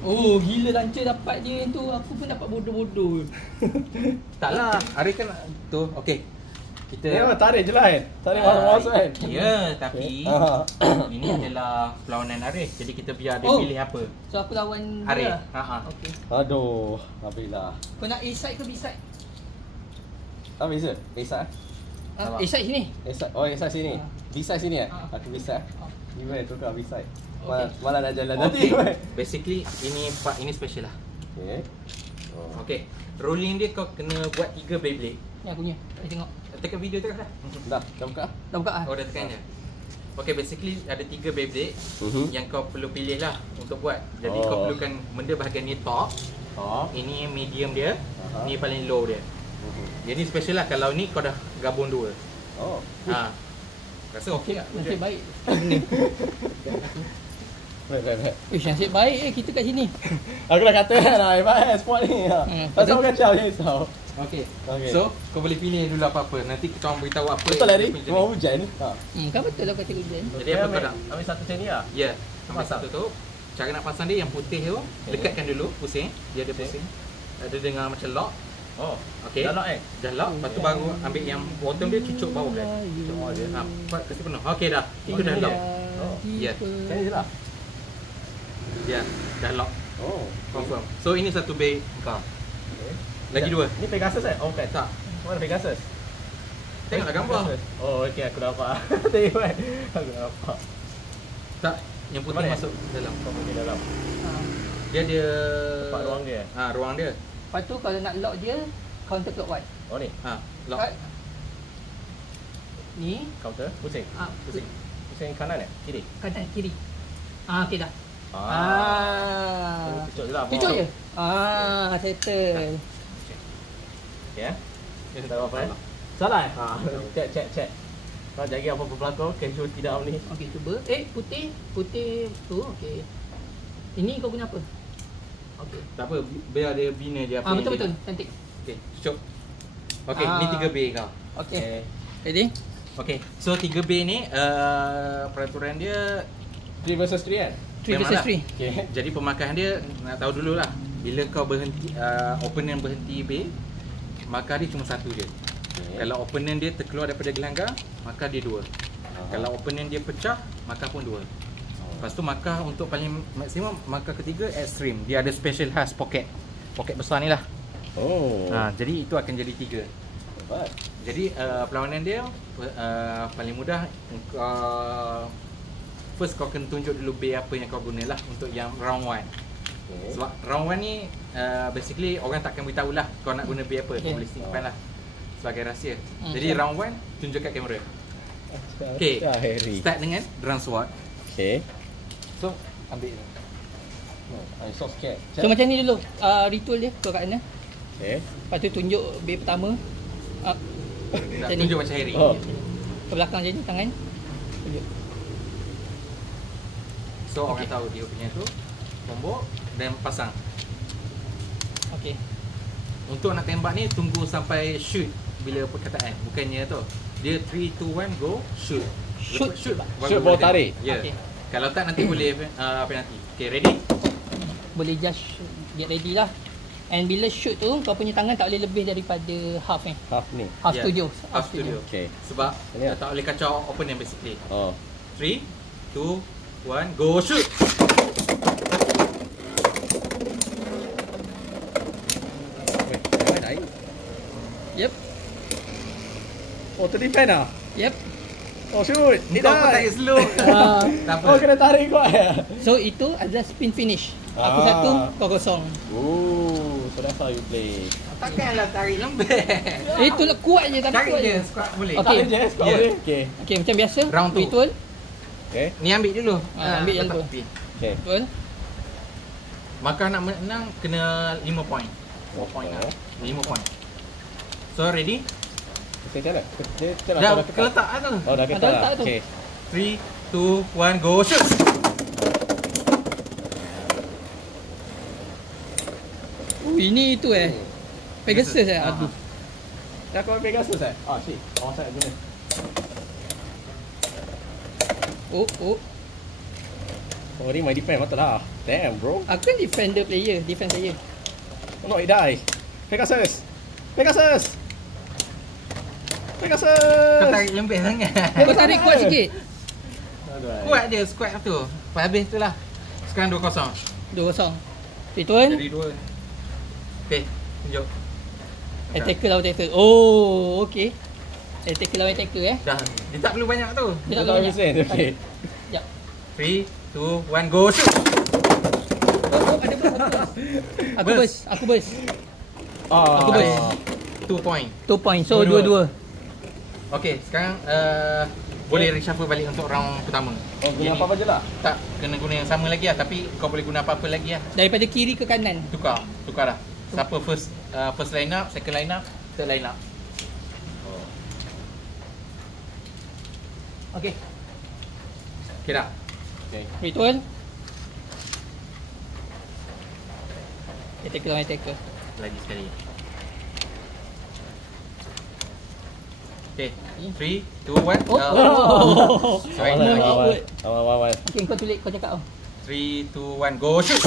Oh, gila lancar dapat je tu. Aku pun dapat bodoh-bodoh. Taklah, Arif kan tu. Okey. Kita Memang tarik je lah kan. Tarik masuk kan. Ya, tapi ini adalah perlawanan Arif. Jadi kita biar dia pilih apa. So aku lawan Arif. dia. Okey. Aduh, Alhamdulillah. Kau nak A side ke B side? Tak beza. A-side. A side sini. A-side. Oh, A-side sini. B-side sini Aku B-side. Gimana tukar B-side. Malah nak jalan nanti. Basically ini special lah. Okey. Okey. Rolling dia kau kena buat 3 Beyblade. Ni aku punya. Kita tengok. Tekan video terus dah. Dah buka. Dah buka ah. Oh, dah tekan je. Okay, basically ada 3 Beyblade yang kau perlu pilih lah untuk buat. Jadi kau perlukan benda bahagian ni top. Ini medium dia. Ni paling low dia. Jadi special lah kalau ni kau dah gabung dua. Rasa okey tak? Nasib baik. Baik. Nasib baik kita kat sini. Aku dah kata lah hebat sport ni. Pasal kau kacau je tau. Okay. So kau boleh pilih dulu apa-apa. Nanti kita orang beritahu apa. Betul lah ni? Mau hujan ni? Kan betul lah kata hujan. Jadi apa kau nak? Ambil satu macam ni lah? Ya. Ambil satu tu. Cara nak pasang dia yang putih tu, lekatkan dulu, pusing. Dia ada pusing. Ada dengar macam lock. Okey. Dah lock Dah lock. Lepas tu baru ambil yang bottom dia cucuk bawah kan. Cucuk bawah dia. Kasi penuh. Okey dah. Itu dah lock. Ya. Macam ni je lah? Ya. Dah lock. Confirm. So ini satu bay kau. Lagi dua. Ni Pegasus kan? Oh bukan. Tak. Mana Pegasus? Tengoklah gambar. Oh okey aku dapat. Tengok kan. Aku dapat. Tak. Yang putih masuk dalam. Kau pergi dalam. Dia ada tempat ruang dia. Ruang dia. Lepas tu kalau nak lock dia counter clockwise. Oh ni. Lock. Ni Counter pusing. pusing. Pusing kanan kiri. Kanan kiri. Okey dah. Cucuk je lah. Cucuk je. Settle. Okey tak apa-apa Salah Check Kau jaga apa berlaku casual tidak ni. Okey cuba. Putih tu okey. Ini kau guna apa? Okey. Tak apa, biar dia bina dia apa. Betul. Cantik. Okey, cucuk. Okey, ni 3 bay kau. Okey. Ready? Okey. So 3 bay ni peraturan dia 3 versus 3 kan? 3 versus 3. Okay. Jadi pemakaian dia nak tahu dululah. Bila kau berhenti opponent berhenti bay, maka dia cuma satu je. Kalau opponent dia terkeluar daripada gelanggang, maka dia 2. Kalau opponent dia pecah, maka pun 2. Lepas tu maka untuk paling maksimum, maka ketiga extreme. Dia ada special khas pocket besar ni lah. Jadi itu akan jadi 3. Jadi perlawanan dia paling mudah. First kau kena tunjuk dulu bay apa yang kau guna lah untuk yang round 1. Sebab round 1 ni basically orang takkan beritahu lah kau nak guna bay apa. Kau boleh simpan lah sebagai rahsia. Jadi round 1 tunjuk kat kamera. Okay, start dengan drum sword. Okay. So ambil. I'm so scared. So macam ni dulu ritual dia kau kat mana. Okay. Lepas tu tunjuk bay pertama. Macam ni. Tunjuk macam Harry. Ke belakang je ni tangan. Tunjuk. So orang tahu dia punya tu tombok dan pasang. Okey. Untuk nak tembak ni tunggu sampai shoot bila perkataan. Bukannya tu. Dia 3 2 1 go shoot. Shoot. Shoot bawa tarik. Ya. Okay. Kalau tak nanti boleh penalti. Okay, ready? Boleh just get ready lah. And bila shoot tu kau punya tangan tak boleh lebih daripada half ni. Half ni. Half studio. Half studio. Okay. Sebab tak boleh kacau opponent basically. 3 2 1 go shoot. Yep. Oh, terdefend lah? Yep. Oh, shoot. Kau pun tak slow. Tak apa. Oh, kena tarik kuat ya. So itu adalah spin finish. Aku satu, kau kosong. So that's how you play. Takkanlah tarik lembek. Itulah kuat je tapi Tarik kuat je, je. squat boleh. Okay. Tarik je, squat boleh. Okay. Okay, macam biasa. Round tu. Ritual. Okay. Ni ambil dulu. Ambil yang tu. Okay. Betul. Maka nak menang kena 5 point. 4 point lah. 5 point. So ready? Macam mana? Dia Dah keletak tu. Oh, dah keletak lah. tu. Okay. 3 2 1 go shoot. Ini itu Pegasus aduh. Dah kau Pegasus si. Awak saya guna. Oh. Oh, ni my defense betul lah. Damn, bro. Aku kan defender player, defense player. Oh no, it die. Pegasus. Pegasus. Pegasus. Kau tarik lembek sangat. Kau tarik kuat sikit. Kuat dia squat tu. Lepas habis tu lah. Sekarang 2-0. 2-0. Tuan. Jadi 2. Okay, tunjuk. Attacker lawan attacker. Oh, okey. Attacker lawan attacker Dah. Dia tak perlu banyak tu. Dia tak boleh banyak. Okay. Sekejap. 3, 2, 1, go shoot. Oh, ada burst. Aku burst. Ah. Aku burst. 2 point. 2 point. So, 2-2. Okay, sekarang boleh reshuffle balik untuk round pertama. Oh, guna apa-apa je lah? Tak, kena guna yang sama lagi lah. Tapi kau boleh guna apa-apa lagi lah. Daripada kiri ke kanan. Tukar lah. Siapa first line up, second line up, third line up. Okey. Okay tak? Okay. Tuan. Attacker lawan attacker. Lagi sekali. Okay, 3, 2, 1. Oh. Sorry, Awal, lagi. Awal. Okey, kau tulis, kau cakap. 3, 2, 1, go shoot.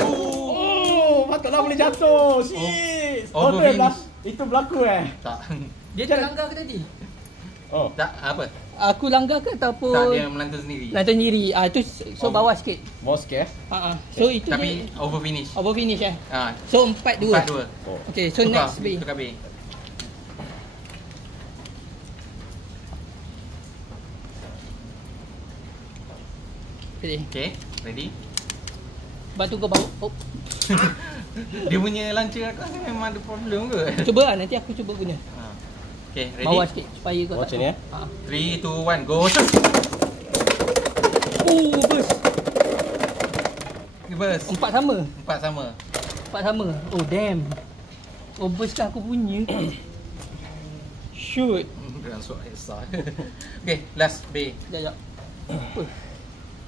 Oh, patutlah boleh jatuh. Shit. Over finish. Itu berlaku Tak. Dia langgar ke tadi? Oh. Tak, apa? Aku langgar ke ataupun Tak, dia melantun sendiri. lantai sendiri. Itu so bawah sikit. Bos ke? So itu Tapi dia over finish. over finish Ha, So 4-2. 4-2. Oh. Okay, so next B. Tukar B. Okay, ready? Bantu kau bawa. Oh, Dia punya launcher aku rasa memang ada problem ke? cuba lah, nanti aku cuba guna. Ha. Okay, ready? Bawah sikit supaya kau Macam tak ni, tahu. 3, 2, 1, go shoot! Oh, burst. Reverse. 4 sama. 4 sama. 4 sama. Oh, damn. Oh, burst kan aku punya. Shoot. Dengan suara Esa. Okay, last B. Sekejap. Apa?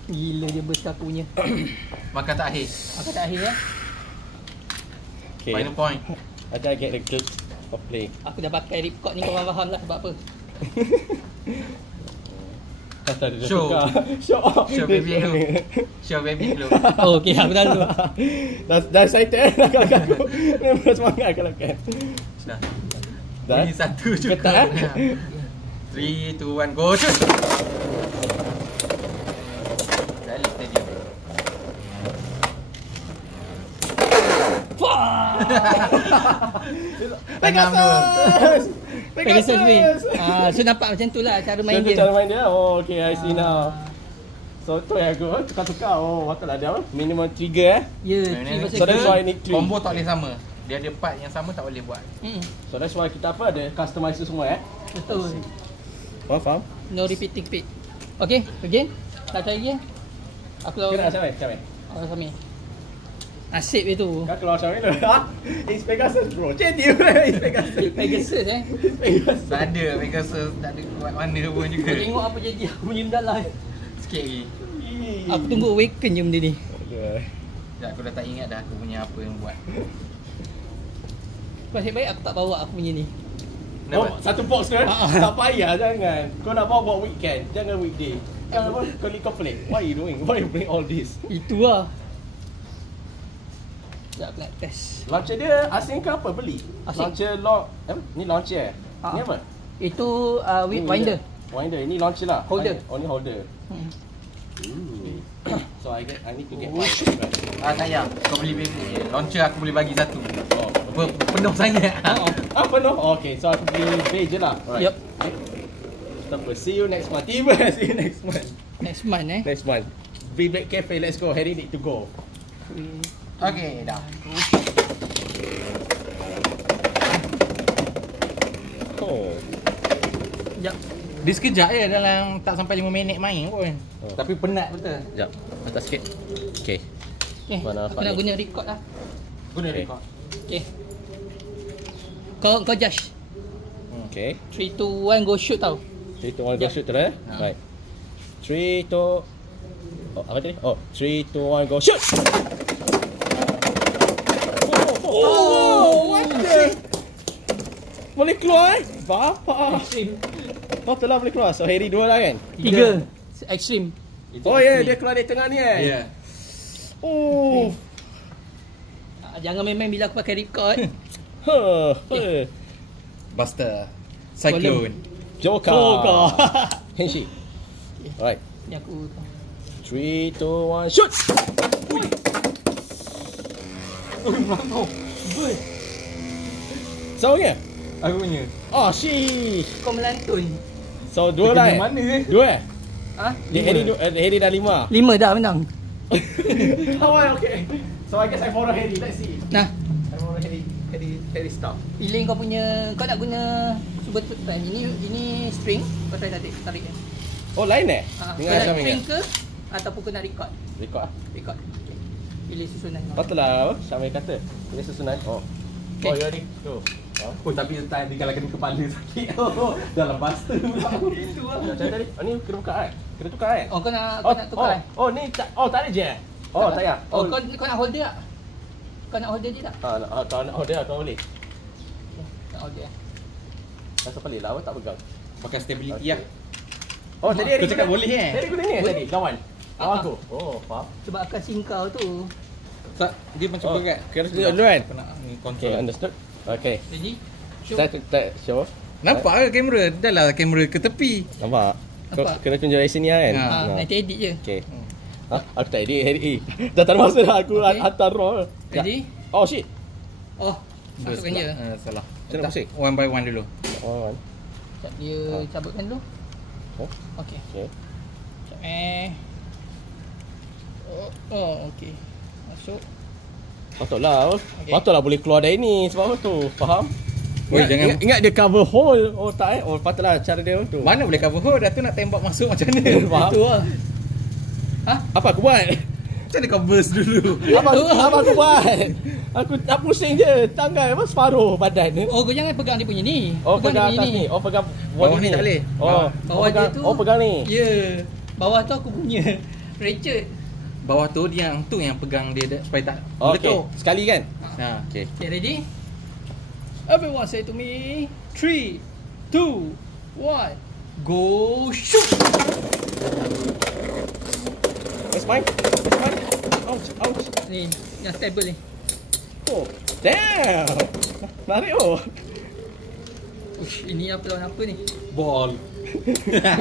Gila dia burst aku punya. Makan tak akhir. Aku tak akhir Okay. Final point. I gotta get the clip of play. Aku dah pakai ripcord ni, kau faham lah sebab apa. Pasal dia Show. tukar. Show off. Show baby dulu. Show baby dulu. Oh, okay, aku dah dulu. Dah excited kalau aku. Memang semangat kalau kan. Dah. Dah? Bunyi satu je. Ketat, 3, 2, 1, go shoot! Dari stadium. Pegasus! Pegasus win. So nampak macam tu lah cara main dia. Cara main dia. Oh, okay, I see now. So tu aku tukar-tukar. Oh, patutlah dia minimum trigger Ya, So that's why ni three. Combo tak boleh sama. Dia ada part yang sama tak boleh buat. So that's why kita apa ada customizer semua Betul. Faham? No repeating pick. Okay, again. Tak try lagi. Aku lawan. Kena macam Oh, Sami. Nasib dia tu. Kau keluar macam mana? It's Pegasus bro. Cik dia it's Pegasus. Pegasus It's Pegasus. Tak ada Pegasus, tak ada kuat mana pun juga. Kau tengok apa jadi aku punya mendalah. Sikit lagi. Aku tunggu awaken je benda ni. Sekejap, aku dah tak ingat dah aku punya apa yang buat. Nasib baik aku tak bawa aku punya ni. Oh, Kenapa? satu box tu tak payah jangan. Kau nak bawa buat weekend, jangan weekday. Jangan apa kau play. What are you doing? Why you bring all this? Itu lah. Sekejap aku nak test. Launcher dia asing ke apa beli? Asing. Launcher ni launcher Ni apa? Itu Ni winder. Winder. Ini launcher lah. Holder. Oh ni holder. Hmm. So I need to get Oh, one. Tak payah. Kau beli baby. Launcher aku boleh bagi satu. Oh. Penuh sangat. Apa no? Okay, so aku beli bay je lah. Yup. Sampai see you next month. Tiba see you next month. Next month Next month. Be-Back Cafe, let's go. Harry need to go. Okay, dah. Oh. Sekejap. Dia sekejap je dalam tak sampai 5 minit main pun. Oh. Tapi penat betul. Sekejap. Atas sikit. Okay. Okay, Mana aku dapat nak ni? guna record lah. Guna Okay. record. Okay. Kau judge. Okay. 3, 2, 1, go shoot tau. 3, 2, 1, go shoot tu lah. Right. 3, 2... Oh, apa tadi? Oh, 3, 2, 1, go shoot! Oh, what the? Boleh keluar Bapa. Extreme. Betul lah boleh keluar. So Harry 2 lah kan? 3. Extreme. Oh ya, dia keluar dari tengah ni kan? Ya. Oh. Jangan main-main bila aku pakai record. Buster. Cyclone. Joker. Henshi. Alright. Ni aku 3, 2, 1, shoot! Oh, melampau. So ya? Aku punya. Oh, shit. kau melantun. So, dua Dia lah kena mana eh? Dua eh? Ha? Harry dah 5. 5 dah menang. Oh, okay. So, I guess I follow Harry. Let's see. Nah, I follow Harry stop. pilih kau punya, kau nak guna cuba try. Ini string, kau try tarik kan. Oh, lain eh? Kau Dengan nak Azam string ingat? ke ataupun kau nak record? Record lah. Record. Okay. Pilih susunan kau. Patutlah apa? Syamil kata. Ini susunan. Oh. Okay. Oh, you ready? Go. Oh, tapi tadi kalau kena kepala sakit. Dalam Buster pula. Itu lah. Macam tadi. Oh, ni kena buka kan? Kena tukar kan? Oh, kau nak tukar eh? Oh, ni tak ada je. Oh, tak payah. Oh, kau nak hold dia tak? Kau nak hold dia tak? Kalau nak dia kau boleh. Nak hold dia. Rasa pelik lah, awak tak pegang. Pakai stability lah. Oh, tadi Harry Kau cakap guna- boleh eh? Harry guna ni tadi, kawan. Kawan aku. Oh, faham. Sebab akan singkau tu. Tak, dia macam Oh, berat. kira tunjuk dulu kan? Kau nak ni Okay, control. understood. Okay. Jadi, show. Tak show. Nampak ke kamera? Dah lah kamera ke tepi. Nampak? Kau Nampak? kena tunjuk dari sini lah kan? Ha, nanti edit je. Okay. Ha? Aku tak edit Harry. Dah tak ada masa dah aku Okay. hantar raw. Ready? Oh shit. Oh, masukkan je. Salah. Macam mana pusing? One by one dulu. Oh. Sekejap dia cabutkan dulu. Oh. Okey. Okay. Sekejap Oh, okey. Masuk. Patutlah. Okay. Patutlah boleh keluar dari ni sebab apa tu? Faham? Oi, Ingat dia cover hole. Oh tak eh. Oh patutlah cara dia tu. Mana boleh cover hole? Dah tu nak tembak masuk macam mana? Faham? Itu lah. Ha? Apa aku buat? Macam mana kau burst dulu? Apa aku buat? Aku tak pusing je. Tangan apa separuh badan. Oh, kau jangan pegang dia punya ni. Oh pegang dia atas punya ni. Oh pegang Bawah ni tak boleh? Oh, Bawah dia tu. Oh pegang ni. Ya. Yeah. Bawah tu aku punya. Richard. Bawah tu dia yang pegang dia supaya tak Oh, okay. meletup. Sekali kan? Ha. Okay. Okay, ready? Everyone say to me, 3, 2, 1, go shoot! That's fine. That's fine. Ouch, ouch. Ni, yang stable ni. Oh, damn. Narik oh. Ush, ini apa lawan apa ni? Ball.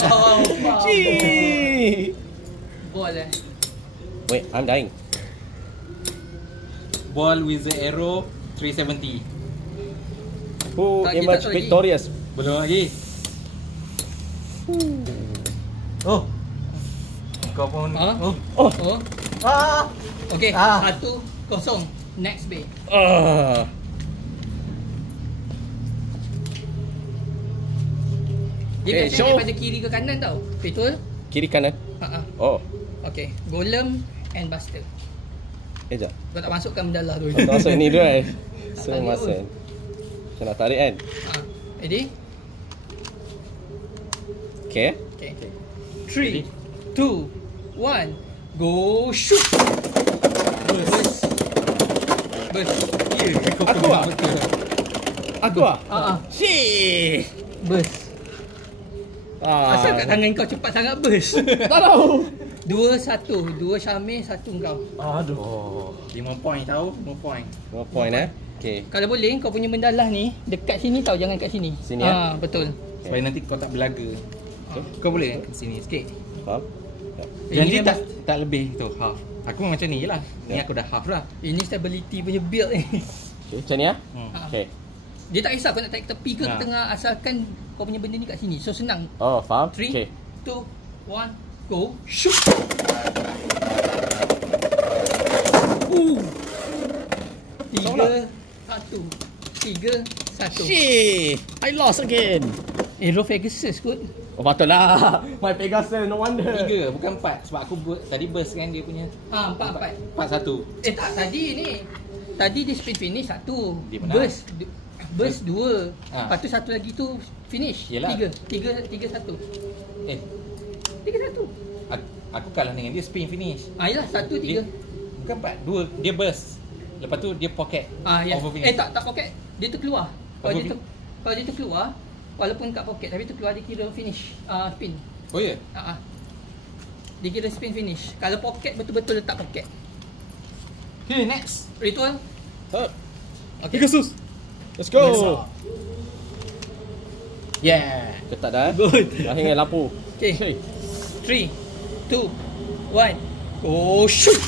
Oh, wow. Gee. Ball eh. Wait, I'm dying. Ball with the arrow 370. Who Tak, kita emerged tak lagi. victorious? Belum lagi. Oh. Kau pun. Ha? Oh. Oh. Oh. Ah. Okay, Ah. 1-0. Next bay. Dia Okay, kat show. sini daripada kiri ke kanan tau. Betul? Kiri kanan. Ha. Oh. Okay, Golem and Buster. Sekejap. Kau tak masukkan benda lah tu. Kau masuk ni dulu kan? Tak So tarik masa. Macam nak tarik kan? Ha. Ready? Okay. Okay. 3, 2, 1, go shoot! Burst. Burst. Ya, kau Aku pegang ah? betul. Aku ah? Ah, Shit. burst. Ah. Asal kat tangan kau cepat sangat burst? Tak tahu. 2-1. 2 Syamil, 1 kau. Aduh. Oh, 5 point tahu? 5 point. No point eh. Okay. Kalau boleh kau punya mendalah ni dekat sini tau, jangan kat sini. Sini, eh? betul. Supaya nanti kau tak belaga. Kau boleh ke sini sikit. Faham? Janji Ini tak tak lebih tu half. Aku macam ni je lah. Ni Ya. aku dah half lah. Ini stability punya build ni. Okay, macam ni ah. Ha. Okay. Dia tak kisah kau nak tarik tepi ke Ha. tengah, asalkan kau punya benda ni kat sini. So senang. Oh, faham? 3, Okay. 2, 1, go shoot. 3, 1. 3, 1. Shit. I lost again. Aero Pegasus kot. Oh, patutlah. My Pegasus, no wonder. 3 bukan 4 sebab aku tadi burst kan dia punya. 4, 4. 4-1. Tak, tadi ni. Tadi dia sprint finish 1. Dia menang. Burst 2. Ha. Lepas tu satu lagi tu finish. Yelah. 3, 1. Eh, 3, 1. aku kalah dengan dia spin finish. Yelah, 1, 3. Dia, bukan 4, 2 dia burst. Lepas tu dia pocket. Ya. Over finish. Tak pocket. Dia terkeluar. Kalau Over dia kalau dia terkeluar, walaupun kat pocket tapi terkeluar dia kira finish spin. Oh ya? Ha. dia kira spin finish. Kalau pocket betul-betul letak pocket. Okay, next. Ritual. Okay. Pegasus. Let's go. Yeah. Ketat dah. Good. Akhirnya lampu. Okay. 3, 2, 1. Go shoot.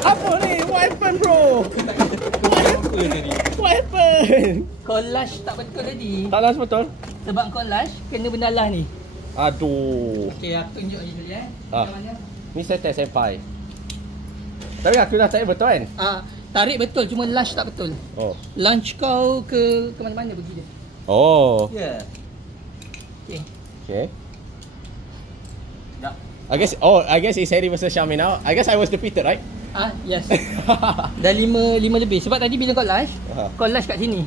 Apa ni? What happened, bro? What happened? Kau lash tak betul tadi. Tak lash betul? Sebab kau lash kena benda lah ni. Aduh. Okay, aku tunjuk je dulu Ah. Macam mana? Ni saya test sampai. Tapi aku dah tarik betul kan? Tarik betul, cuma lash tak betul. Oh. Launch kau ke mana-mana pergi dia. Oh. Yeah. Okay. Okay. Dah. I guess it's Harry versus Xiaomi now. I guess I was defeated, right? Yes. Dah 5 lebih. Sebab tadi bila kau lash, kau lash kat sini.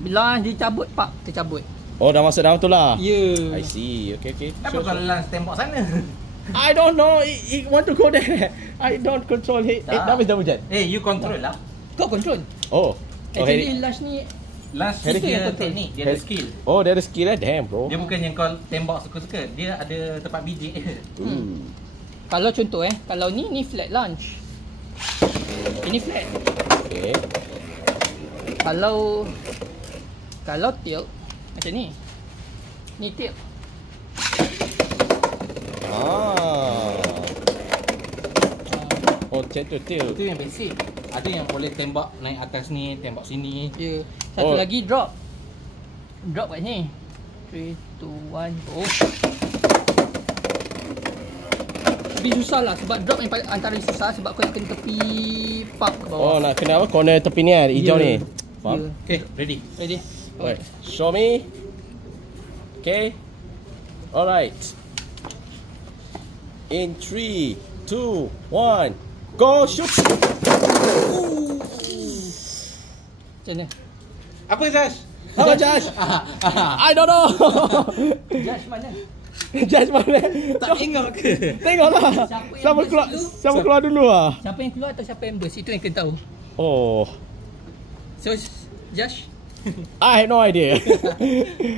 Bila dia cabut, pak, tercabut. Oh, dah masuk dalam tu lah. Ya. I see. Okay. Kenapa kau lance tembok sana? I don't know. It want to go there. I don't control it. Dah habis dah hujan. You control lah. Kau control. Oh. Actually lash ni Lance Harry dia yang control. teknik, dia ada skill. Oh, dia ada skill lah. Damn, bro. Dia bukan yang kau tembak suka-suka. Dia ada tempat bijik. kalau contoh kalau ni flat launch. Ini flat. Okay. Kalau tilt macam ni. Ni tilt. Oh, macam tu tilt. Itu yang basic. Ada yang boleh tembak naik atas ni, tembak sini. Ya. Satu lagi drop. Drop kat sini. 3, 2, 1, go. Lebih susah lah sebab drop yang antara susah sebab kau nak kena tepi pump ke bawah. Oh, nak kena apa? Corner tepi ni kan? Hijau ni. Faham? Okay, ready. Ready? Alright. Show me. Okay. Alright. In 3, 2, 1. Go shoot. Macam mana? Apa Josh? Hello, Josh. I don't know. Judge mana? Josh mana? Tak tengok ke? Tengoklah. Siapa yang Siapa keluar dulu lah. Siapa yang keluar atau siapa yang burst? Itu yang kena tahu. Oh. So, Josh, I have no idea.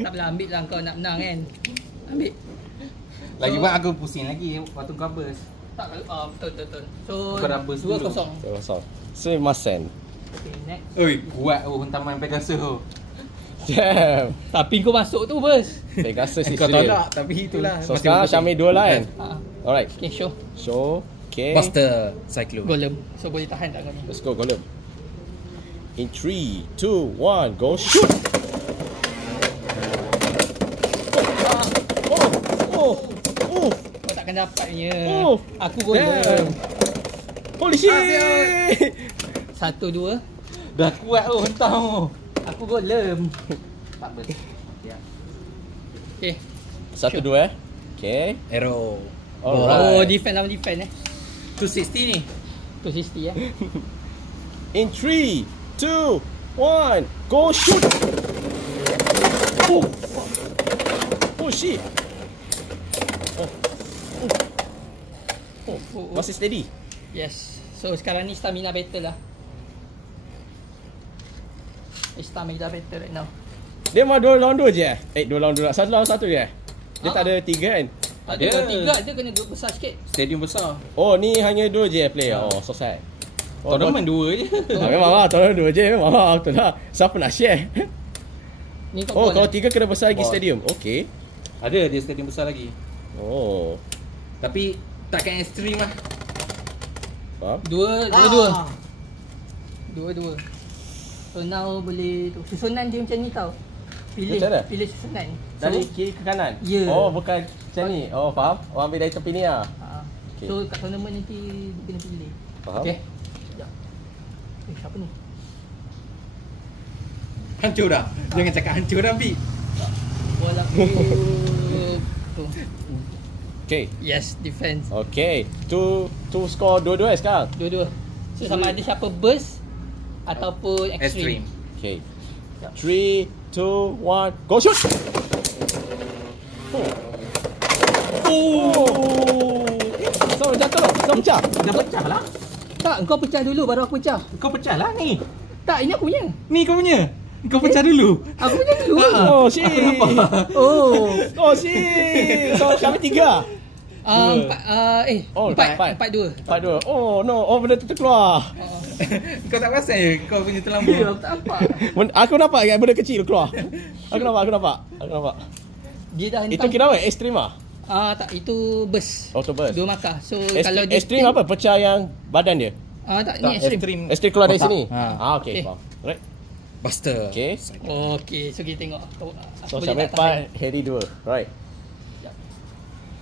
tak apalah, ambil lah kau nak menang kan. Ambil. Lagi pun aku pusing lagi waktu kau burst. Tak, betul. So, Kau dah burst dulu. 2-0. So, Masen. Okay, next. Oi, kuat hentaman Pegasus tu. Damn. Tapi kau masuk tu burst. Pegasus is Kau real. tolak tapi itulah. So, sekarang Xiaomi 2 lah kan? Alright. Okay, show. So, okay. Buster Cyclone. Golem. So, boleh tahan tak kau ni? Let's go, Golem. In 3, 2, 1, go shoot! Oh! Kau takkan dapatnya. Oh. Aku golem. Holy shit! 1, 2. Dah kuat tu hentam tu. Aku golem. Tak burst. Ya. Okay. 1, 2 Okay. Arrow. Oh, defend lawan defend 260 ni. 260 In 3, 2, 1, go shoot! Oh shit! Masih steady. Yes. So, sekarang ni stamina battle lah. Stamina battle right now. Dia mah 2 lawan 2 je 2 lawan 2 1 lawan 1 je Dia tak ada 3 kan? Tak ada. Kalau 3 je kena group besar sikit. Stadium besar. Oh ni hanya 2 je player. Oh so sad. Tournament 2 je. Memang lah tournament 2 je. Memang lah betul lah. Siapa nak share? Ni kau Oh call kalau 3 kena besar lagi Ball. stadium. Okay. Ada dia stadium besar lagi. Oh. Tapi takkan ekstrim lah. Faham? 2. So now boleh tu. Susunan dia macam ni tau. Macam mana? Pilih susunan. Dari kiri ke kanan? Ya. Oh bukan macam ni. Oh faham? Oh ambil dari tepi ni lah. Okay. So kat tournament nanti dia kena pilih. Faham? Okay. Sekejap. Siapa ni? Hancur dah. Jangan cakap hancur dah Bi. Bola aku tu. Okay. Yes, defense. Okay. Tu score 2-2 sekarang. 2-2. So sama ada siapa burst ataupun extreme. Okay. 3, 2, 1, go shoot! Oh! Sama jatuh. Sama pecah. Dah pecah lah. Tak, kau pecah dulu baru aku pecah. Kau pecah lah ni. Tak, ini aku punya. Ni kau punya. Kau pecah dulu. Aku macam dulu. Oh, shit. Oh. Oh, shit. So, kami 3. Oh, empat. 4-2. 4-2. Oh, no. Oh, benda tu terkeluar. Kau tak perasan je kau punya terlampau. Aku tak nampak. Aku nampak kan benda kecil tu keluar. Aku nampak. Dia dah Itu hentam. kira apa? Ekstrim lah? Tak, itu burst. Oh, tu burst. 2 markah. So kalau dia Ekstrim apa? Pecah yang badan dia? tak, ni ekstrim. Ekstrim keluar dari Kotak. sini? Okay. Okay. Faham. Right. Buster. Okay. Okay, so kita tengok. So, sampai 4, Harry 2. Right. Jap.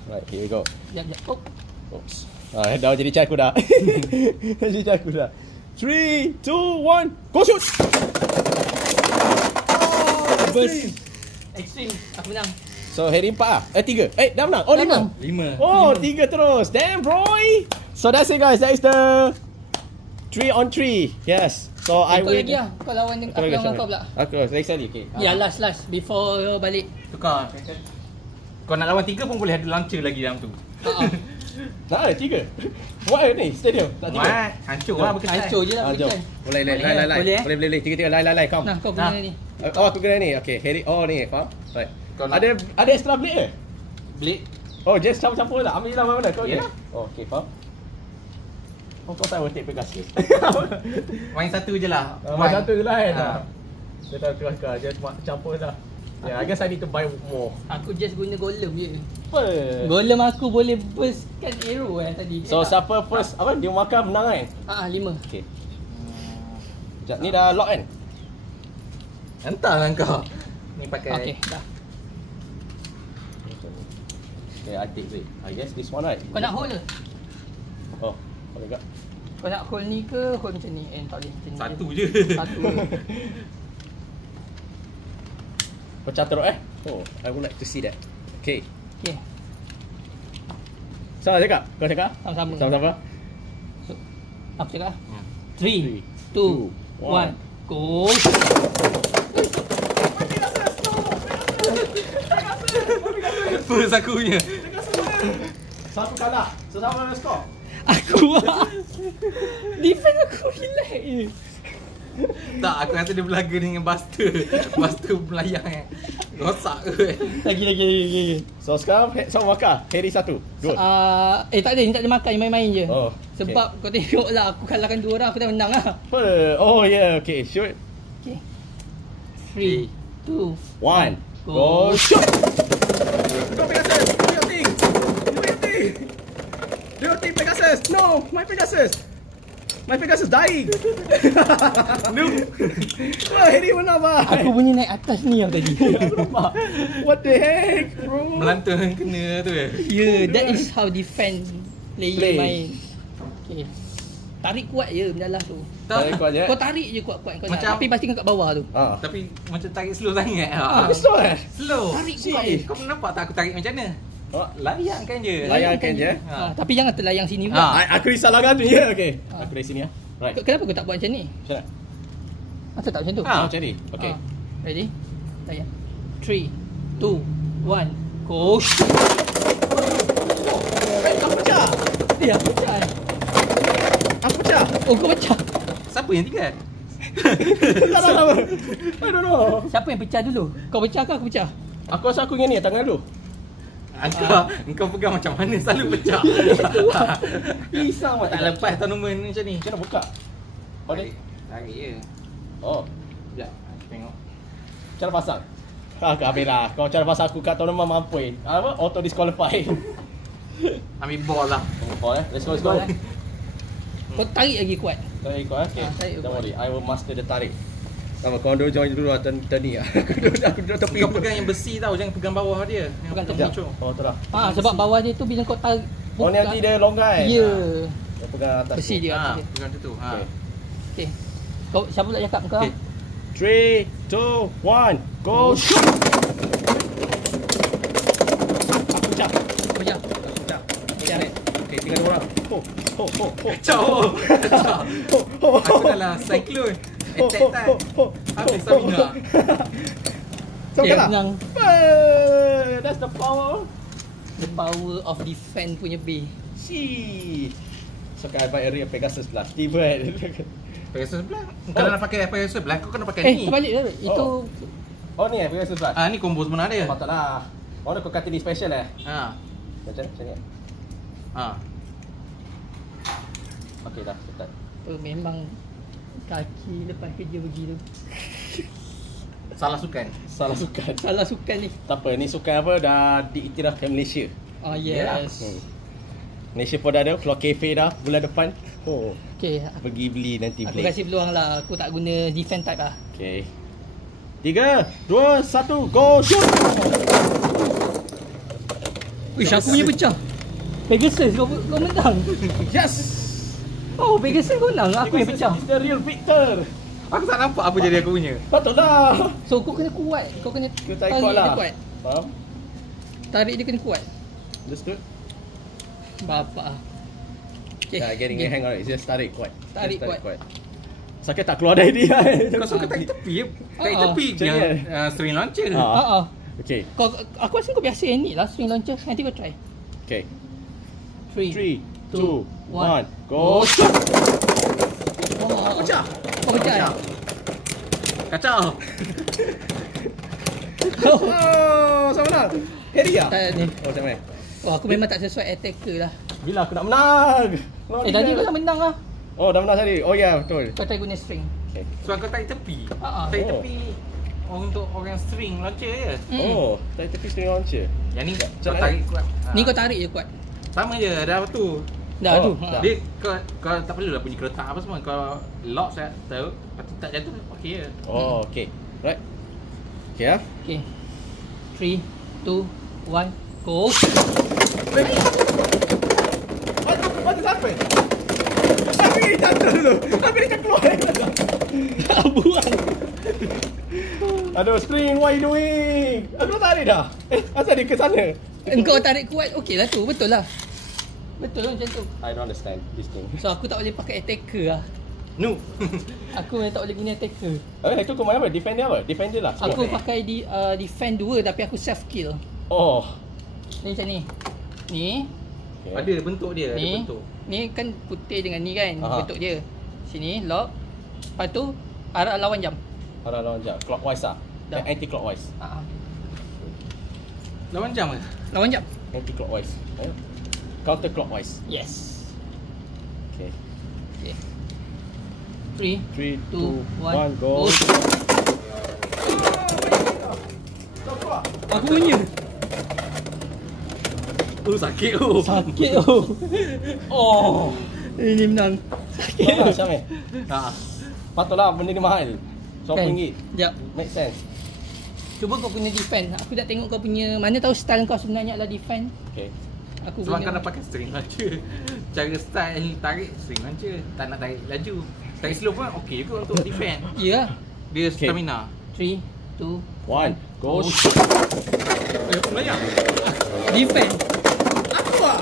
Right, here we go. Jap. Oh. Oops. Dah jadi caku dah. Dah jadi caku dah. 3, 2, 1, go shoot! Burst. Extreme. Aku menang. So, Harry 4 lah. 3. Dah menang. Oh, Dah 5. menang. 5. Oh, 3 terus. Damn, boy. So, that's it guys. That is the 3 on 3. Yes. So, I Kau win. lagi lah. Kau lawan kau pula. Aku lagi sekali. Okay. Ya, last. Before balik. Tukar. Kau nak lawan 3 pun boleh ada launcher lagi dalam tu. Nah, 3. Buat ni stadium. Tak 3. Mat, hancur lah berkesan. Hancur je lah Jom. berkesan. Boleh. Boleh, eh? Boleh. 3. Lai. Come. Nah, kau guna ni. Oh, aku kena ni. Okay, Harry. Oh, ni. Faham? Right. Kau nak- Ada extra blade ke? Blade. Oh, just campur-campur lah. Ambil lah mana kau ni. Yalah. Oh, okay, faham. Oh, kau tak take Pegasus. Main satu je lah. Main satu je lah kan. Ha. Dia tak kelakar. Dia cuma campur dah. Yeah, I guess I need to buy more. Aku just guna golem je. Apa? Golem aku boleh burstkan arrow tadi. So, siapa first? Apa? Dia makan menang kan? 5. Okay. Sekejap. Ni dah lock kan? Entahlah kau. Ni pakai. Okay, dah. Okay, I take wait. I guess this one right? Kau nak hold ke? Oh, boleh tak? Kau nak hold ni ke hold macam ni? Tak boleh macam ni. Satu je. Satu. Pecah teruk Oh, I would like to see that. Okay. Okay. Salah cakap? Kau cakap? Sama-sama. Sama-sama? So, aku cakap. Hmm. 3, 2, 1, go. First aku punya. Satu kalah. So, sama skor? Aku defense aku relax je. Tak, aku rasa dia berlaga dengan Buster. Buster melayang rosak ke. Lagi. So, sekarang sama makan? Harry 1, 2. Tak ada, ni tak ada makan, ni main-main je. Oh, Sebab kau tengok lah, aku kalahkan 2 orang, aku dah menang lah. Apa? Oh, yeah. Okay, shoot. Okay. 3, 2, 1, go shoot! Go Pegasus! Do your thing! Do your thing, Pegasus! No! My Pegasus! My Pegasus dying! No! Wah, Harry menang, bye! Aku punya naik atas ni yang tadi. Aku nampak. What the heck, bro? Melantun kena tu That is how defend player Play. main. Okay. Tarik kuat je mendalah tu. Tarik kuat je. Kau tarik je kuat-kuat kau Macam- nak. Tapi pastikan kat bawah tu. Tapi macam tarik slow sangat. Betul Slow. Tarik Si. kuat je. Kau nampak tak aku tarik macam mana? Oh, Layangkan je. Layangkan je. Tapi jangan terlayang sini pula. aku disalahkan tu ya. Okay. Aku dari sini ya. Right. Kenapa kau tak buat macam ni? Macam mana? Asal tak macam tu? Macam ni. Okay. Ready? Layang. 3, 2, 1, go. Aku pecah. Aku pecah. Aku pecah. Oh, kau pecah. Siapa yang tinggal? Tak tahu. I don't know. Siapa yang pecah dulu? Kau pecah ke aku pecah? Aku rasa aku dengan ni tangan dulu. Engkau pegang macam mana selalu pecah. Pisang Tak lepas tournament macam ni. Macam mana buka? Oh, ni. Tarik je. Oh. Sekejap. Tengok. Cara pasang. Habis lah. Kau cara pasang aku kat tournament mampu. Apa? Auto disqualify. Ambil ball lah. Oh, let's go. Ball, Kau tarik lagi kuat. Tarik kau okay. tarik Don't kau. worry. I will master the tarik. Sama kau dulu join dulu lah turn ni. Aku duduk tepi. Kau pegang yang besi tau, jangan pegang bawah dia. Yang Pegang pegang tepi. kecoh. Oh, tu lah. Sebab bawah dia tu bila kau tarik Oh, ni nanti dia longgar. Ya. Dia pegang atas. Besi dia. Pegang macam tu. Okay. Okay. Kau siapa pula cakap kau? Okay. 3, 2, 1, go shoot! Aku pecah. Pecah. Pecah ni. Okay, tinggal 2 orang. Kacau. Aku dalam cyclone. Attack time. Habis stamina. So, Okay, kalah. menang. That's the power. The power of defend punya B. See. So, kan I buy a real Pegasus plus. Tiba kan. Pegasus sebelah. Kalau nak pakai Pegasus sebelah, kau kena pakai ni. terbalik dah. Itu Oh ni Pegasus Plus. Ah, ni combo sebenar dia. Patutlah. Oh kau kata ni special Ha. Macam ni. Ha. Okey dah, start. memang kaki lepas kerja begitu. Salah sukan. Salah sukan. Salah sukan ni. Tak apa, ni sukan apa dah diiktirafkan Malaysia. Oh yes. Malaysia pun dah ada, keluar kafe dah bulan depan. Oh, Okay, pergi beli nanti aku beli. kasih peluang lah. Aku tak guna defend type lah. Okay. 3, 2, 1, go shoot! Wish, aku punya pecah. Pegasus kau menang. Yes! Oh, Pegasus kau menang. Aku yang pecah. It's the real victor. Aku tak nampak apa jadi aku punya. Patutlah. So kau kena kuat. Kau kena Kau tarik tarik kuat lah. dia kuat. Faham? Tarik dia kena kuat. Understood? Bapak. Okay. Yeah, getting a hang on it. Just tarik kuat. Tarik Just kuat. Sakit tak keluar dari dia. Kau suka tarik tepi je. Tarik Ah, tepi macam yang ni. string launcher. Ah. Okay. Aku rasa kau biasa yang ni lah string launcher. Nanti kau try. Okay. 3, 3, 2, 1, go Oh, shoot! Oh, Pecah. kau pecah. eh? Kacau. Oh, sama nak. Harry ah? Tak ni. Oh, macam mana? Oh, aku memang tak sesuai attacker lah. Bila aku nak menang? Tadi kau dah menang lah. Oh, dah menang tadi. Oh ya, yeah, betul. Kau try guna string. Okay. Sebab kau tarik tepi. Oh. Tarik tepi untuk orang string launcher je. Oh, tadi tepi string launcher. Yang ni kau Macam mana? tarik kuat. Ni kau tarik je kuat. Sama je, dah tu. Dah Oh, tu. dah. Dia kau tak perlu lah bunyi keretak apa semua. Kau lock saya tahu, lepas tu tak jatuh okey je. Oh, okay. Right. Okay ah. Okay. 3, 2, 1, go. What is happening? Aku ni jatuh dulu. Aku ni tak keluar. Buang. Aduh, string, what you doing? Aku dah tarik dah. Asal dia ke sana? Engkau tarik kuat, okey lah tu. Betul lah. Betul lah macam tu. I don't understand this thing. So aku tak boleh pakai attacker lah. No. Aku memang tak boleh guna attacker. Itu kau main apa? Defend dia apa? Defend dia lah. Aku pakai defend 2 tapi aku self kill. Oh. Ni macam ni. Ni. Okay. Ada bentuk dia, ada Ni. bentuk. Ni kan putih dengan ni kan. Aha. Bentuk dia. Sini lock. Lepas tu arah lawan jam. Arah lawan jam. Clockwise lah. Dah. Anti-clockwise. Lawan jam ke? Lawan jam. Anti-clockwise. Counter-clockwise. Yes. Okay. Okay. 3, 3, 2, 2, 1, 1, go. Aku punya. Sakit tu. Sakit oh. Oh. Ini menang. Sakit. Mahal macam ni. Ha. Patutlah benda ni mahal. RM20. Sekejap. Make sense. Cuba kau punya defend. Aku nak tengok kau punya. Mana tahu style kau sebenarnya adalah defend. Okay. Aku Sebab guna. kau nak pakai string launcher. Cara style tarik string launcher. Tak nak tarik laju. Tarik slow pun okey juga untuk defend. Ya. Dia stamina. 3, 2, 1, go. Banyak. defend. Aku ah.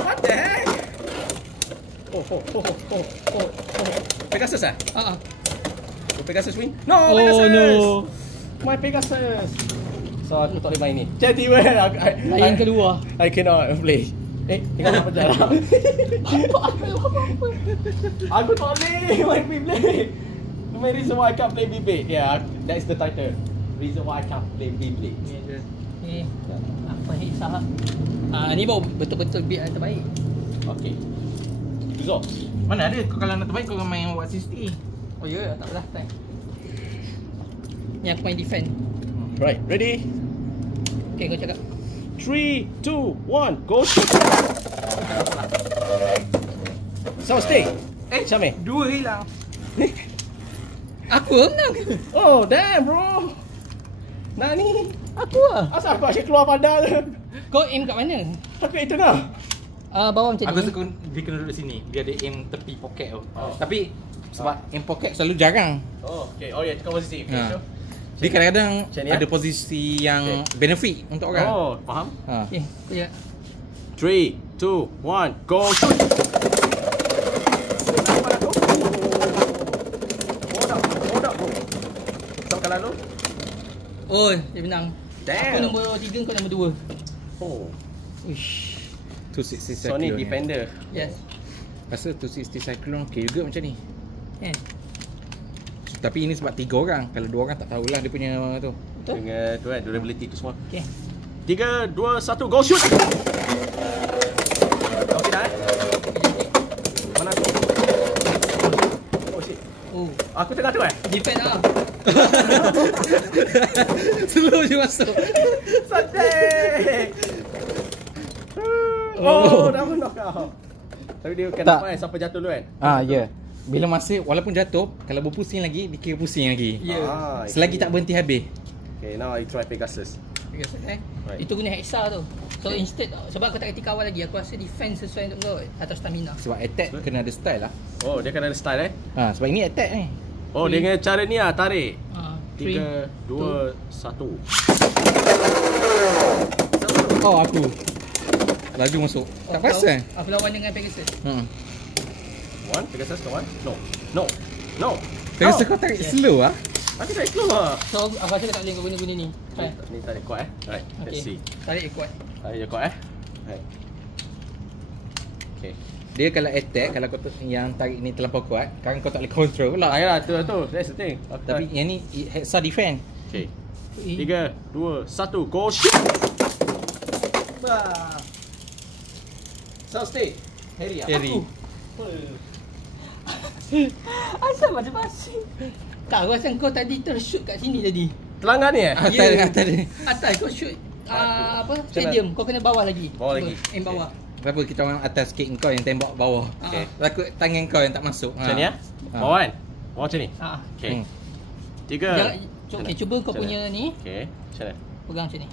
What the heck? Oh. Pegasus ah? Oh, Pegasus win? No, Oh Pegasus! no. My Pegasus! So, aku tak boleh main ni. Jadi, well, Lain keluar. I cannot play. Tengok apa jalan. Aku tak boleh main Beyblade. The main reason why I can't play Beyblade. Yeah, that's the title. Reason why I can't play Beyblade. Okay. Apa hisap? Ni baru betul-betul beat yang terbaik. Okay. Zul. Mana ada kau kalau nak terbaik kau main Watt 60. Oh ya, tak apalah. Time. Ni aku main defend. Right, ready? Okay, kau cakap. 3, 2, 1, go shoot! So, stay. Syamil. Dua hilang. Aku menang. Oh, damn, bro. Nah ni. Aku lah. Asal aku asyik keluar padal. Kau aim kat mana? Aku kat tengah. Bawah macam Aku ni. suka dia kena duduk sini. Dia ada aim tepi poket tu. Tapi sebab aim poket selalu jarang. Oh, okay. Oh, ya, yeah, tukar posisi. Okay, Ha. sure. Dia kadang-kadang Macam ni, ada posisi yang benefit untuk orang. Oh, faham? Okay, kau cakap. 3, 2, 1, go shoot! Nampak dah tu? Hold up, bro. Sama kalah lu? Oh, dia menang. Damn. Aku nombor 3, kau nombor 2. Oh. Uish. 260 So ni cyclone. defender. Yes. Rasa 260 cyclone okey juga macam ni. Kan? Tapi ini sebab 3 orang. Kalau 2 orang tak tahulah dia punya tu. Betul? Dengan tu kan, durability tu semua. Okey. 3, 2, 1, go shoot! Kau tidak Mana aku? Oh shit. Oh, Aku tengah tu defend lah. Slow je masuk. Santai! Oh, dah knock out. Tapi dia akan Tak. dapat siapa jatuh dulu kan? Ya. Bila masa walaupun jatuh, kalau berpusing lagi, dikira pusing lagi. Ya. Selagi tak berhenti habis. Okay, now I try Pegasus. Right. Right. Itu guna hexa tu. So instead, sebab aku tak kerti kawal lagi, aku rasa defense sesuai untuk kau atau stamina. Sebab attack kena ada style lah. Oh, dia kena ada style Sebab ini attack ni. Oh, dia dengan cara ni lah, tarik. 3, 3, 2, 1. Oh, aku. Laju masuk. Tak perasan. Aku lawan dengan Pegasus. One, Pegasus, kawan. No. Pegasus kau tarik slow lah. Aku tarik slow lah. So aku rasa tak boleh kau guna ni. Try. Ni tarik kuat Right, let's see. Tarik kuat. Tarik je kuat Right. Okay. Dia kalau attack, kalau kau yang tarik ni terlampau kuat, kan kau tak boleh control pula. Yalah, tu. That's the thing. Tapi yang ni hexa defend. Okay. 3, 2, 1, go shoot! Sound stick. Harry Harry. Asal masing-masing. Tak, aku rasa kau tadi tershoot kat sini tadi. Telanggar ni Atas dia. Atas kau shoot apa? Stadium. Kau kena bawah lagi. Bawah Cuba, lagi. aim bawah. Kenapa kita orang atas sikit kau yang tembak bawah? Okay. Takut tangan kau yang tak masuk. Macam ni Bawah kan? Bawah macam ni? Okay. 3. Okay, cuba kau Macam punya ni. Okay. Macam mana? Pegang macam ni.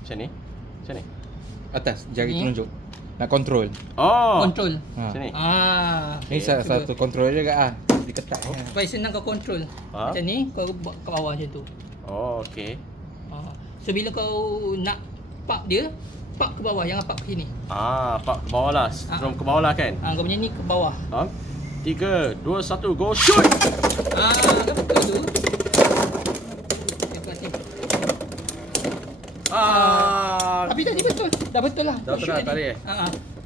Macam ni? Macam ni? Atas, jari Ni. telunjuk. Nak control. Oh! Control. Macam ni? Ni salah cuba. satu control juga ah. Diketak. Supaya senang kau control. Ha? Macam ni, kau buat kat bawah macam tu. Oh, okay. So bila kau nak park dia, park ke bawah, jangan park ke sini. Pak ke bawah lah. Strom ke bawah lah kan? Kau punya ni ke bawah. 3, 2, 1, go shoot! Kan betul tu. Terima kasih. Tapi tadi betul. Dah betul lah. Dah betul Shoot lah, tadi. tarik.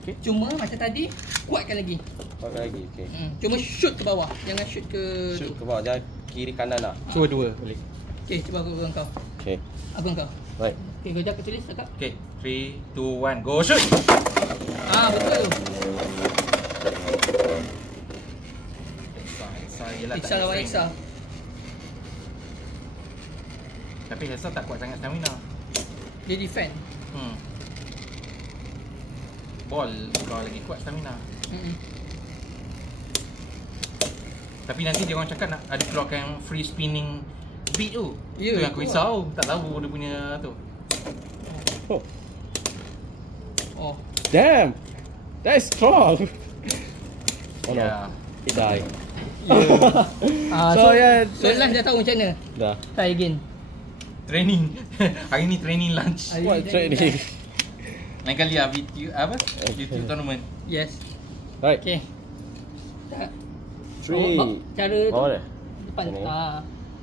Okay. Cuma macam tadi, kuatkan lagi. Pakai lagi, okay. Cuma shoot ke bawah. Jangan shoot ke Shoot ke bawah, jangan kiri kanan lah. Cuba dua boleh. Okay, cuba aku pegang kau. Okay. Abang kau. Right. Okay, kau jangan tulis cakap. Okay, 3, 2, 1, go shoot! Betul tu. Hexa Hexa lawan Hexa. Tapi Hexa tak kuat sangat stamina. Dia defend. Ball kau lagi kuat stamina. Tapi nanti dia orang cakap nak ada keluarkan free spinning beat tu. Ya, Tu yang aku risau. Tak tahu dia punya tu. Oh. Damn! That is strong! Oh no, Ya. it died. So yeah, so lunch dah tahu macam mana? Dah. Try again. Training. Hari ni training lunch. What training? Lain kali lah video apa? YouTube tournament. Yes. Right. Okay. Tak. 3. Cara tu. Bawah dia? Depan. Sini.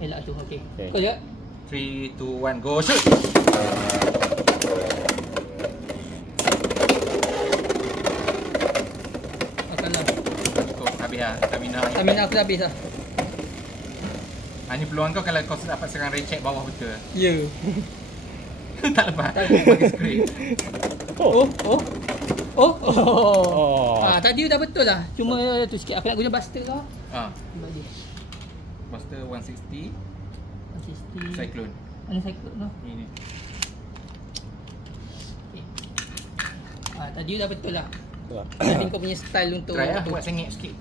Elak tu. Okay. Okay. Kau je. 3, 2, 1, go shoot! Kalah. Cukup habis lah stamina. Stamina aku dah habis lah. Ni peluang kau kalau kau dapat serang recek bawah betul. Ya. Tak lepas. Bagi script. Oh. Tadi dah betul lah. Cuma tu sikit aku nak guna buster lah. Cuba je. Buster 160 160. Cyclone. Mana cyclone tu? Ni. Okay. Tadi dah betul lah. Nanti kau punya style untuk Try lah buat sengit sikit.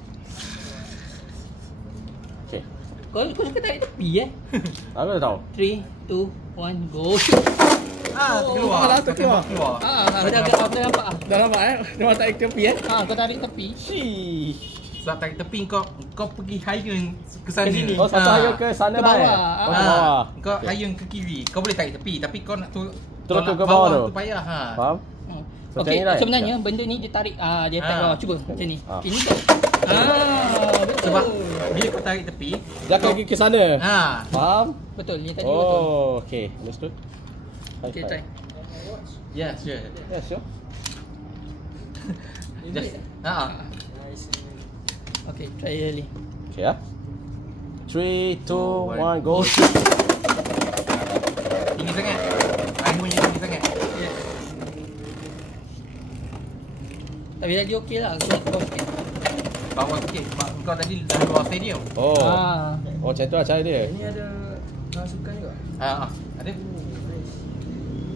Okay. Kau suka tarik tepi Aku dah tahu. 3, 2, 1, go shoot. Terkeluar. terkeluar. Dah nampak ah. Dah nampak Dia tak aktif tepi Kau tarik tepi. Sebab tarik tepi kau pergi hayun ke sana. Ke sini. Oh, satu ayun ke sana Ke lah bawah. Ke bawah. Kau hayun ke kiri. Kau boleh tarik tepi tapi kau nak Terus kau nak ke bawah tu. tu payah Faham? Macam Okey, ni lah, sebenarnya benda ni dia tarik dia attack bawah. Cuba macam ni. Ini tak. Betul. Sebab bila kau tarik tepi Dia akan pergi ke sana. Faham? Betul, yang tadi betul. Oh, okay. Understood. Okey, try. Yeah, sure. Yeah, sure. Just Okay, try early. Okay ya. 3, 2, 1, go shoot. Tinggi sangat. Air punya tinggi sangat. Tapi tadi okey lah. Aku nak bawah sikit. Bawah sikit. Sebab kau tadi dah luar stadium. Oh. Ah. Oh, macam tu lah cara dia. Ini ada masukan juga. Ada.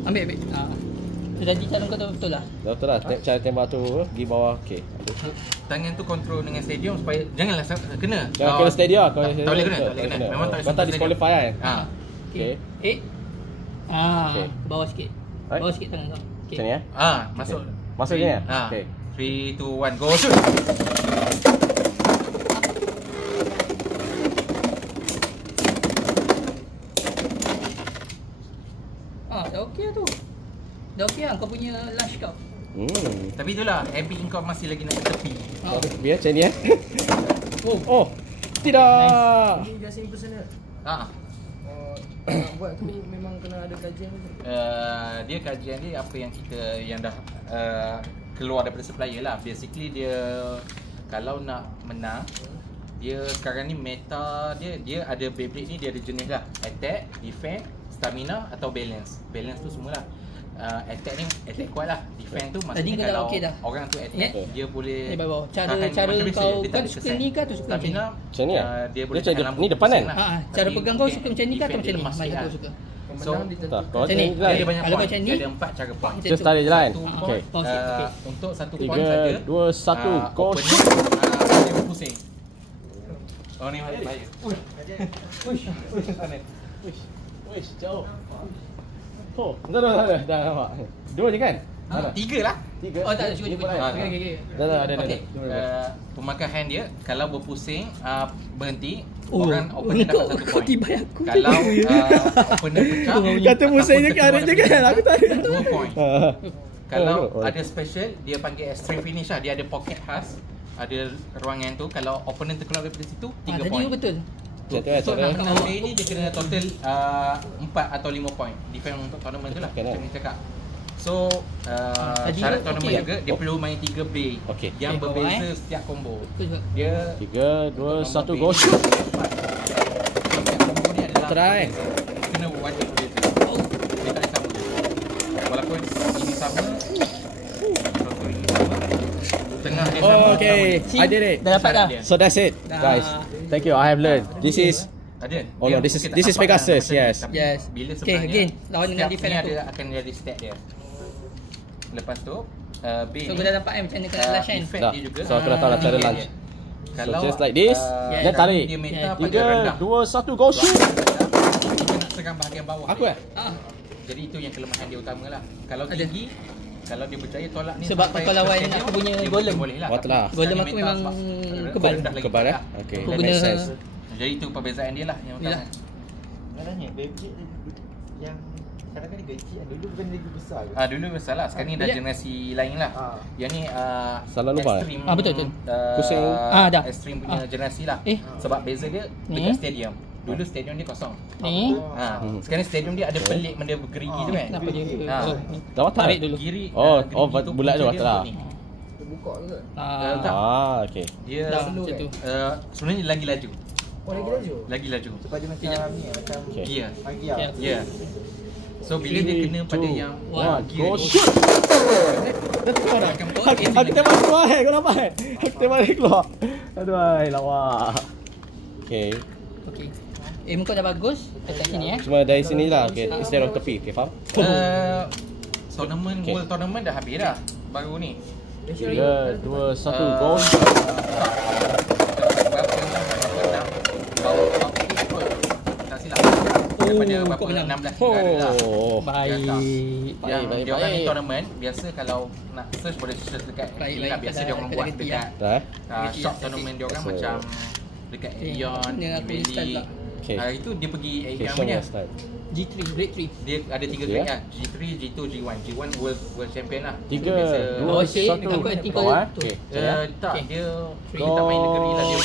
Ambil. So, tadi cara kau tahu betul lah. Betul lah. Cara tembak tu pergi bawah. Okay. Tangan tu kontrol dengan stadium supaya janganlah kena. Jangan kena stadium lah. Tak boleh kena. Memang tak boleh. Kau tak disqualify kan? Okay. Okay. Okay. Bawah sikit. Right. Bawah sikit tangan kau. Okay. Macam ni ya? Masuk. Masuk je ni ya? Okay. 3, 2, 1, go shoot. Dah okey lah tu. Dah okey lah kau punya lunch kau. Tapi itulah, habit kau masih lagi nak ke tepi. Biar macam ni ya? Oh. Tidak. Ini just impersonal. Ha. Nak buat tu memang kena ada kajian tu. Dia kajian dia apa yang kita yang dah keluar daripada supplier lah. Basically dia kalau nak menang, dia sekarang ni meta dia ada Beyblade ni, dia ada jenis lah, attack, defend, stamina atau balance. Balance tu semualah. Attack ni attack kuat lah. Defend tu maksudnya Tadi kalau okay dah. orang tu attack, dia boleh bawah. Cara macam biasa, kau dia tak kan ada suka kesan. ni ke atau suka macam ni? Stamina Macam ni lah? dia boleh Dia macam tahan ni depan kan? lah. Cara Tapi pegang kau defend- suka macam ni ke atau defend macam dia ni? lemas Mai sikit aku lah. suka. So Menang Tak, ditentukan. kau Macam macam ni. ni dia ada je. banyak Kalau point. macam ni, Dia ada 4 cara point. Just tarik je lah kan? Satu Okay. point, Okay. untuk satu point 3, saja. 2, 1, go Opener, shoot. dia berpusing. Oh ni bahaya. Wish, jauh. Oh, dah nampak. 2 je kan? Mana? 3 lah. 3. Oh tak ada cukup. Okey. Dah ada. Okey. Pemakan hand dia kalau berpusing berhenti, Oh, orang opener dapat 1 kau point. tibai aku. Kalau opener pecah, Kata pusing je kan, je kan? Aku tak ada. 2 point. Ah. Kalau Oh. ada special, dia panggil extreme finish lah. Dia ada pocket khas, ada ruangan tu. Kalau opponent terkeluar daripada situ, 3 Tadi point. tu betul. Macam tu lah So cara. nak menang play ni dia kena total 4 atau 5 point. Depend untuk tournament tu lah. Kan, Macam ni cakap. So Tadi syarat tu tournament okey juga dia perlu main 3 play Okey. yang Okey, berbeza setiap combo. Betul juga. Dia 3, 2, 1, go shoot. shoot. Setiap combo ni adalah Try. kena wajib berbeza. Dia tak ada sama. Walaupun ini sama, contoh ini sama, tengah dia sama. Oh, okay. See? I did it. Dah dapat dah. Dia. So that's it, Dah. guys. Thank you. I have learned. This is Ada. Oh, no, Dia this is- mungkin tak this is nampak Pegasus, macam ni, yes. tapi Yes. Bila Okay, sebenarnya again, lawan dengan setiap defend ni aku. akan jadi stat dia. Lepas tu B So ni kau dah nampak macam mana kena lash kan? defend Dah. dia juga. So aku dah tahu lah cara Dia. launch. Kalau just like this, then tarik. Dia meta Yeah. pada 3, rendah. 2, 1, go shoot. Kita nak serang bahagian bawah. Aku dia. Jadi itu yang kelemahan dia utama lah. Kalau Ada. tinggi, kalau dia berjaya tolak ni Sebab sampai kau lawan ke aku punya dia golem. boleh lah. Betul lah. Tapi Golem sekarang aku meta memang sebab kebal. rendah lagi Kebal lah. Okay, Aku that guna makes sense. Jadi itu perbezaan dia lah yang Yalah. utama. Nak tanya, Beyblade yang sekarang kan dia kecil kan? Dulu bukan dia besar ke? Dulu besar lah. Sekarang ni dah Bila- generasi lain lah. Yang ni Salah lupa, extreme, betul. Pusing. Dah. Extreme punya generasi lah. Eh. Sebab beza dia Ni. dekat stadium. Dulu stadium dia kosong. Ni. Sekarang stadium dia ada pelik benda bergerigi tu kan. Kenapa dia? Ah. Oh, ni. Dah patah? Tarik dulu. Giri, Oh, gerigi tu bulat tu punca patah dia lah. untuk ni. Terbuka ke? Okay. Dia Dah slow macam kan? tu. sebenarnya lagi laju. Oh, lagi laju? Lagi laju. Sebab dia macam ni macam Okay. Gear. pagi Ya. lah. Ya. So bila dia kena pada 3, yang 2, 1, gear go ni, shoot. akan bawa Aku tembak dia keluar kau nampak kan? Aku tembak dia keluar. Aduh, lawak. Okay. Okey. Aim kau dah bagus. Attack sini Cuma dari sini lah. Okay. Instead of tepi. Okay, faham? tournament, Okay. world tournament dah habis dah baru ni. 3, 2, 1, go shoot. Berapa enam bawa tak silap daripada berapa kau menang. 16 negara lah. Oh. Baik. Yang Baik, dia orang ni baik. tournament biasa kalau nak search boleh search dekat Baik, lah. baik. Biasa Dah- dia orang dah buat ganti dekat Dah? shop tournament dia orang So- macam dekat Eon, ni aku Valley. start pula. Okay. Itu dia pergi Okay, yang show me mana? your style. G3, grade 3. Dia ada 3 Yeah. grade lah. G3, G2, G1. G1 world champion lah. 3, Biasa, 2, Oh, shit. 1. Aku anti kau Bawah, tu. okay. tak, Okay. dia Three. dia tak main negeri lah. Dia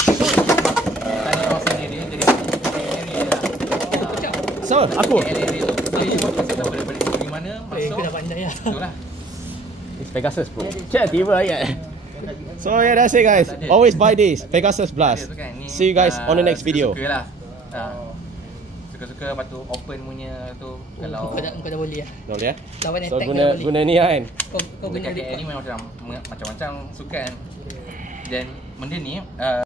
tak ada kawasan dia jadi area lah. So, aku. Area tu. Dia buat pasal tak boleh balik negeri mana, masuk. Kau dah pandai lah. Betul lah. It's Pegasus bro. Cik tiba ayat. So yeah, that's it guys. Always buy this Pegasus Blast. See you guys on the next video. Suka lah. Suka-suka lepas tu open punya tu kalau Kau dah boleh lah. Boleh ya? Lawan So attack guna dah boleh. guna ni kan. Kau guna dekat record. ni memang macam-macam sukan. Dan benda ni